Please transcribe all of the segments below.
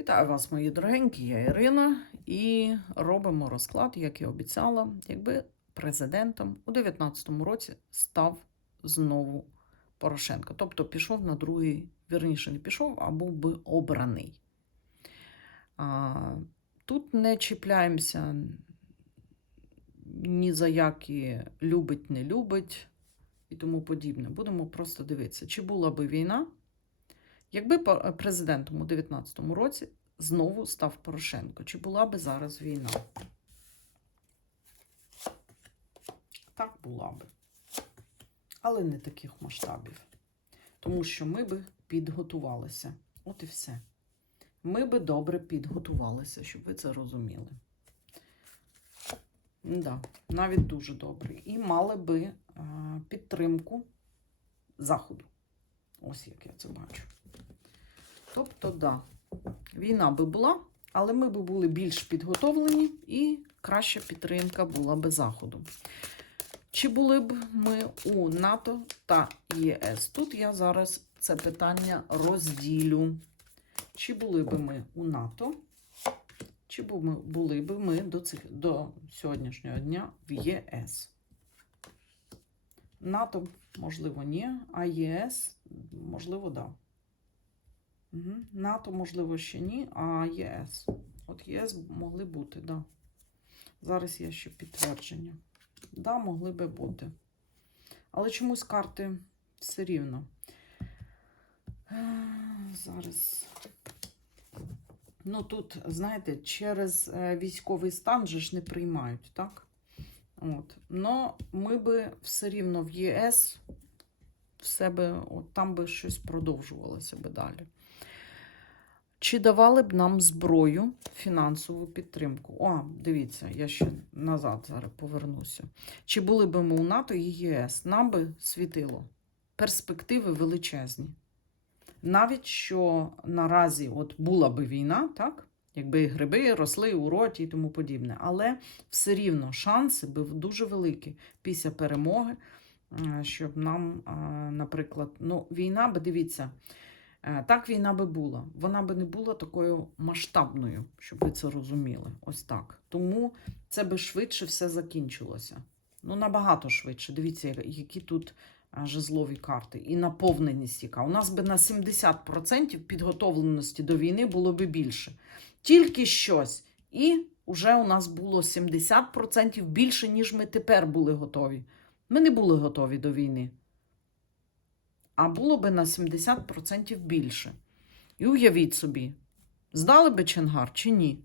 Вітаю вас, мої дорогенькі, я Ірина, і робимо розклад, як і обіцяла, якби президентом у 2019 році став знову Порошенко. Тобто пішов на другий, вірніше, не пішов, а був би обраний. А, тут не чіпляємося ні за які любить, не любить і тому подібне. Будемо просто дивитися, чи була би війна. Якби президентом у 2019 році знову став Порошенко, чи була би зараз війна? Так була би. Але не таких масштабів. Тому що ми би підготувалися. От і все. Ми би добре підготувалися, щоб ви це розуміли. Да, навіть дуже добре. І мали би е, підтримку Заходу. Ось як я це бачу. Тобто, да, війна би була, але ми би були більш підготовлені і краща підтримка була би Заходу. Чи були б ми у НАТО та ЄС? Тут я зараз це питання розділю. Чи були б ми у НАТО, чи були б ми до, цих, до сьогоднішнього дня в ЄС? НАТО, можливо, ні, а ЄС, можливо, да. НАТО, можливо, ще ні, а ЄС. От ЄС могли бути, да. Зараз є ще підтвердження. Да, могли би бути. Але чомусь карти все рівно. Зараз. Ну, тут, знаєте, через е, військовий стан же ж не приймають, так? От. Но ми би все рівно в ЄС в себе, от там би щось продовжувалося би далі. Чи давали б нам зброю, фінансову підтримку? О, дивіться, я ще назад зараз повернуся. Чи були б ми у НАТО і ЄС? Нам би світило перспективи величезні. Навіть що наразі от була би війна, так? Якби гриби росли у роті і тому подібне. Але все рівно шанси би дуже великі після перемоги, щоб нам, е, наприклад, ну, війна би, дивіться, е, так війна би була. Вона би не була такою масштабною, щоб ви це розуміли. Ось так. Тому це би швидше все закінчилося. Ну, набагато швидше. Дивіться, які тут жезлові карти і наповненість яка. У нас би на 70% підготовленості до війни було би більше. Тільки щось. І вже у нас було 70% більше, ніж ми тепер були готові. Ми не були готові до війни. А було би на 70% більше. І уявіть собі, здали би Ченгар чи ні?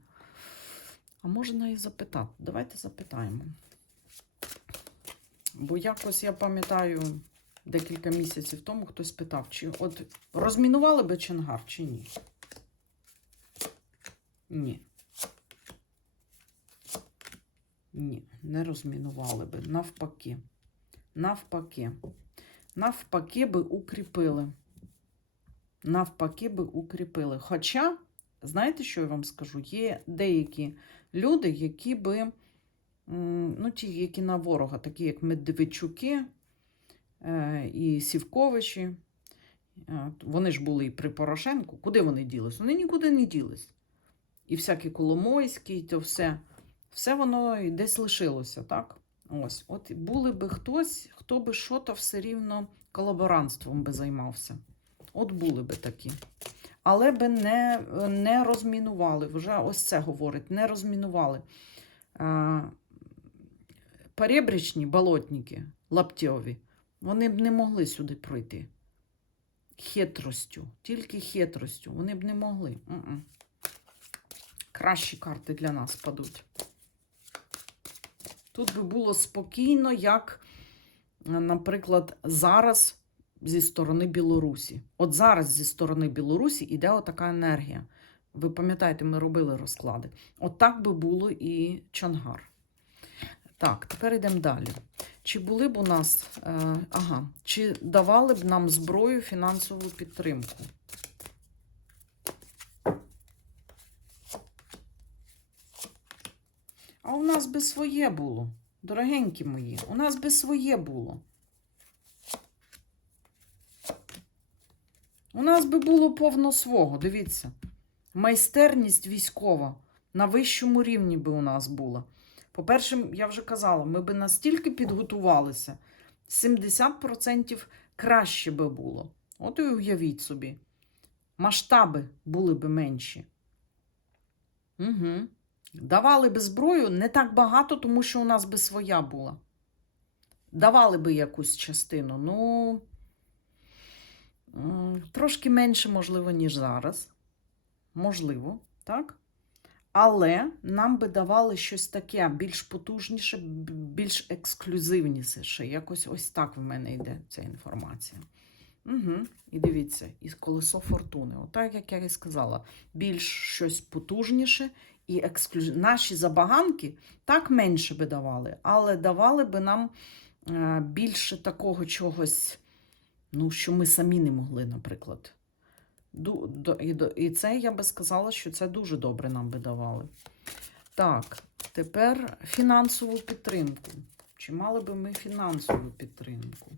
А можна і запитати. Давайте запитаємо. Бо якось я пам'ятаю декілька місяців тому хтось питав, чи от розмінували би Ченгар чи ні? Ні. Ні, не розмінували би. Навпаки. Навпаки. Навпаки би укріпили. Навпаки би укріпили. Хоча, знаєте, що я вам скажу? Є деякі люди, які би, ну, ті, які на ворога, такі як Медведчуки е, і Сівковичі. Е, Вони ж були і при Порошенку. Куди вони ділись? Вони нікуди не ділись. І всякі Коломойські, і то все. Все воно і десь лишилося, так? Ось, от були би хтось, хто би що-то все рівно колаборантством би займався. От були би такі. Але би не, не розмінували. Вже ось це говорить, не розмінували. А, перебрічні болотники, лаптьові, вони б не могли сюди пройти. Хитростю, тільки хитростю. Вони б не могли. М-м. Кращі карти для нас падуть. Тут би було спокійно, як, е, наприклад, зараз зі сторони Білорусі. От зараз зі сторони Білорусі йде отака енергія. Ви пам'ятаєте, ми робили розклади. От так би було і Чонгар. Так, тепер йдемо далі. Чи були б у нас, е, ага, чи давали б нам зброю фінансову підтримку? А у нас би своє було, дорогенькі мої, у нас би своє було. У нас би було повно свого, дивіться. майстерність військова на вищому рівні би у нас була. По-перше, я вже казала, ми би настільки підготувалися, 70% краще би було. От і уявіть собі. Масштаби були би менші. Угу. Давали би зброю не так багато, тому що у нас би своя була. Давали би якусь частину. Ну, трошки менше, можливо, ніж зараз. Можливо, так? Але нам би давали щось таке більш потужніше, більш ексклюзивніше. Якось ось так в мене йде ця інформація. Угу. І дивіться, і колесо фортуни. Отак, як я і сказала, більш щось потужніше і ексклюзивне. Наші забаганки так менше би давали, але давали би нам е, більше такого чогось, ну, що ми самі не могли, наприклад. І це я би сказала, що це дуже добре нам би давали. Так, тепер фінансову підтримку. Чи мали би ми фінансову підтримку?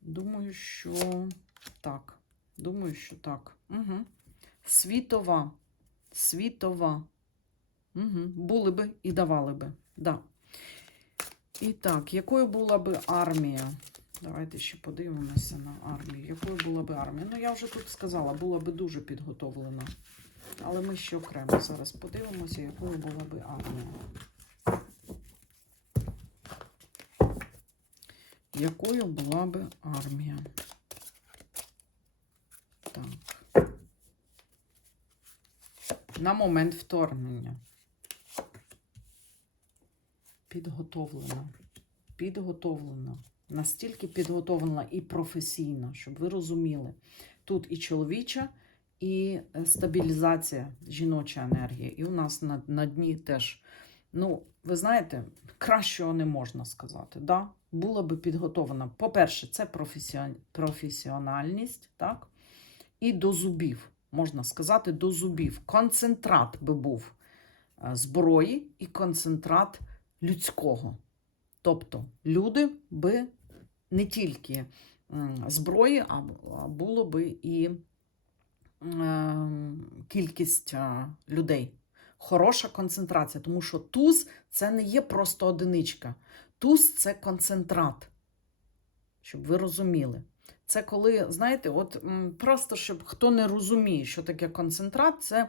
Думаю, що так. Думаю, що так. Угу. Світова. Світова. Угу. Були би і давали би. Да. І так, якою була би армія? Давайте ще подивимося на армію. Якою була би армія? Ну, я вже тут сказала, була би дуже підготовлена. Але ми ще окремо зараз подивимося, якою була би армія. Якою була би армія? Так. На момент вторгнення. Підготовлена. Підготовлена. Настільки підготовлена і професійна, щоб ви розуміли. Тут і чоловіча, і е, стабілізація жіноча енергія. І у нас на, на дні теж. Ну, ви знаєте, кращого не можна сказати. Да? Була би підготовлена. По-перше, це професіональність, так? І до зубів, можна сказати, до зубів. Концентрат би був е, зброї і концентрат людського. Тобто люди би не тільки зброї, а було би і кількість е, людей. Хороша концентрація, тому що туз це не є просто одиничка. Туз це концентрат. Щоб ви розуміли. Це коли, знаєте, от просто щоб хто не розуміє, що таке концентрат, це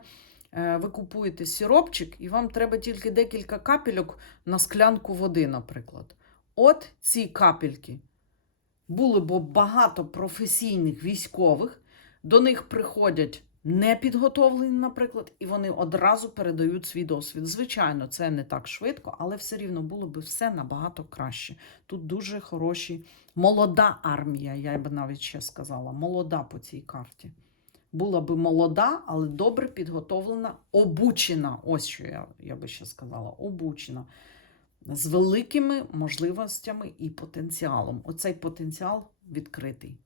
е, ви купуєте сіропчик, і вам треба тільки декілька капельок на склянку води, наприклад. От ці капельки. Були б багато професійних військових, до них приходять непідготовлені, наприклад, і вони одразу передають свій досвід. Звичайно, це не так швидко, але все рівно було б все набагато краще. Тут дуже хороші, молода армія, я би навіть ще сказала, молода по цій карті. Була би молода, але добре підготовлена, обучена. Ось що я, я би ще сказала, обучена. З великими можливостями і потенціалом. Оцей потенціал відкритий.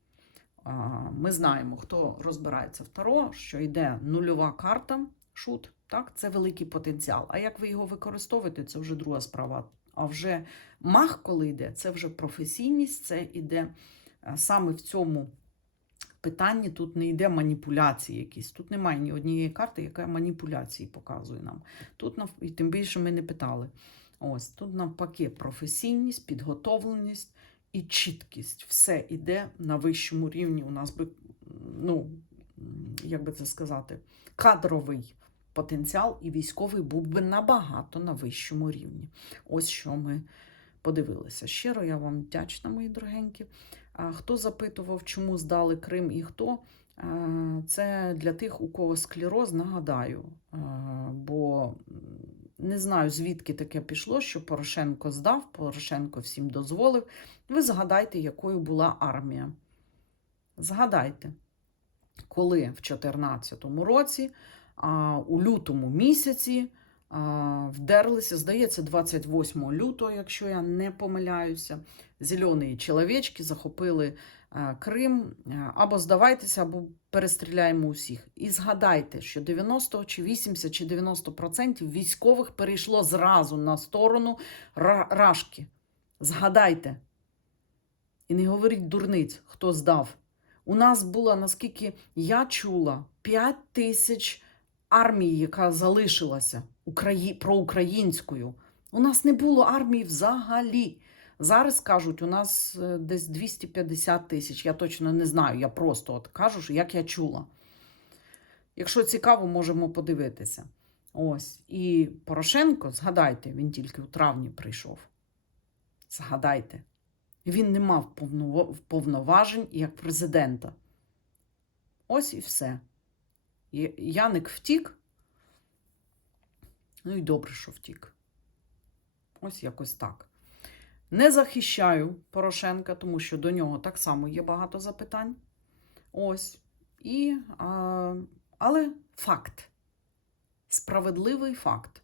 Ми знаємо, хто розбирається в Таро, що йде нульова карта, шут, так, це великий потенціал. А як ви його використовуєте, це вже друга справа. А вже мах, коли йде, це вже професійність, це йде е, саме в цьому питанні. Тут не йде маніпуляції якісь. Тут немає ні однієї карти, яка маніпуляції показує нам. Тут і тим більше ми не питали. Ось тут навпаки професійність, підготовленість і чіткість. Все йде на вищому рівні. У нас би, ну, як би це сказати, кадровий потенціал і військовий був би набагато на вищому рівні. Ось що ми подивилися. Щиро я вам вдячна, мої дорогенькі. А хто запитував, чому здали Крим і хто? Це для тих, у кого склероз, нагадаю. Бо не знаю, звідки таке пішло, що Порошенко здав, Порошенко всім дозволив. Ви згадайте, якою була армія. Згадайте, коли в 2014 році, а, у лютому місяці, вдерлися, здається, 28 лютого, якщо я не помиляюся, зелені чоловічки захопили Крим. Або здавайтеся, або перестріляємо усіх. І згадайте, що 90 чи 80 чи 90% військових перейшло зразу на сторону Ра- Рашки. Згадайте. І не говоріть дурниць, хто здав. У нас була, наскільки я чула, 5 тисяч армій, яка залишилася Украї... проукраїнською. У нас не було армії взагалі. Зараз кажуть, у нас е, десь 250 тисяч. Я точно не знаю. Я просто от кажу, що як я чула. Якщо цікаво, можемо подивитися. Ось. І Порошенко, згадайте, він тільки у травні прийшов. Згадайте, він не мав повноважень як президента. Ось і все. Яник втік. Ну і добре, що втік. Ось якось так. Не захищаю Порошенка, тому що до нього так само є багато запитань. Ось. І, а, але факт. Справедливий факт.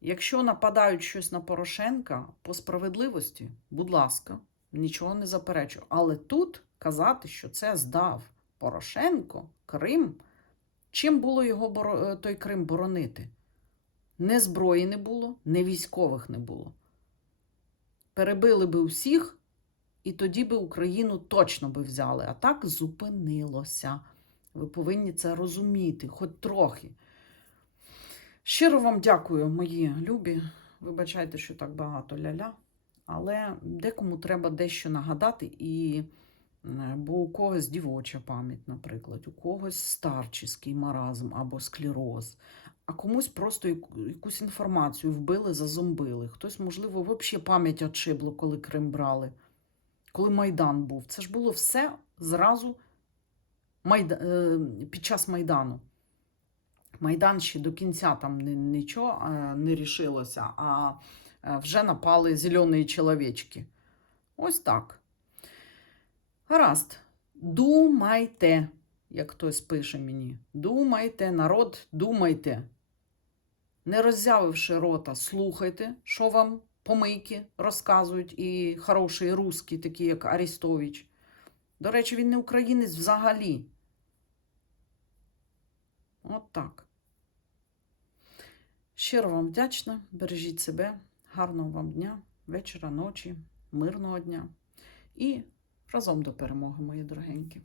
Якщо нападають щось на Порошенка по справедливості, будь ласка, нічого не заперечу. Але тут казати, що це здав Порошенко, Крим, чим було його е, той Крим боронити? Не зброї не було, не військових не було. Перебили би всіх, і тоді би Україну точно би взяли. А так зупинилося. Ви повинні це розуміти, хоч трохи. Щиро вам дякую, мої любі. Вибачайте, що так багато ля-ля. Але декому треба дещо нагадати, і, бо у когось дівоча пам'ять, наприклад, у когось старчий маразм або склероз, а комусь просто якусь інформацію вбили, зазомбили. Хтось, можливо, взагалі пам'ять отшибло, коли Крим брали, коли Майдан був. Це ж було все зразу майда... е, під час Майдану. Майдан ще до кінця там нічого е, не рішилося, а е, вже напали зелені чоловічки. Ось так. Гаразд. Думайте, як хтось пише мені. Думайте, народ, думайте. Не роззявивши рота, слухайте, що вам помийки розказують, і хороші русські, такі як Арістович. До речі, він не українець взагалі. От так. Щиро вам вдячна. Бережіть себе. Гарного вам дня, вечора, ночі, мирного дня. І разом до перемоги, мої дорогенькі.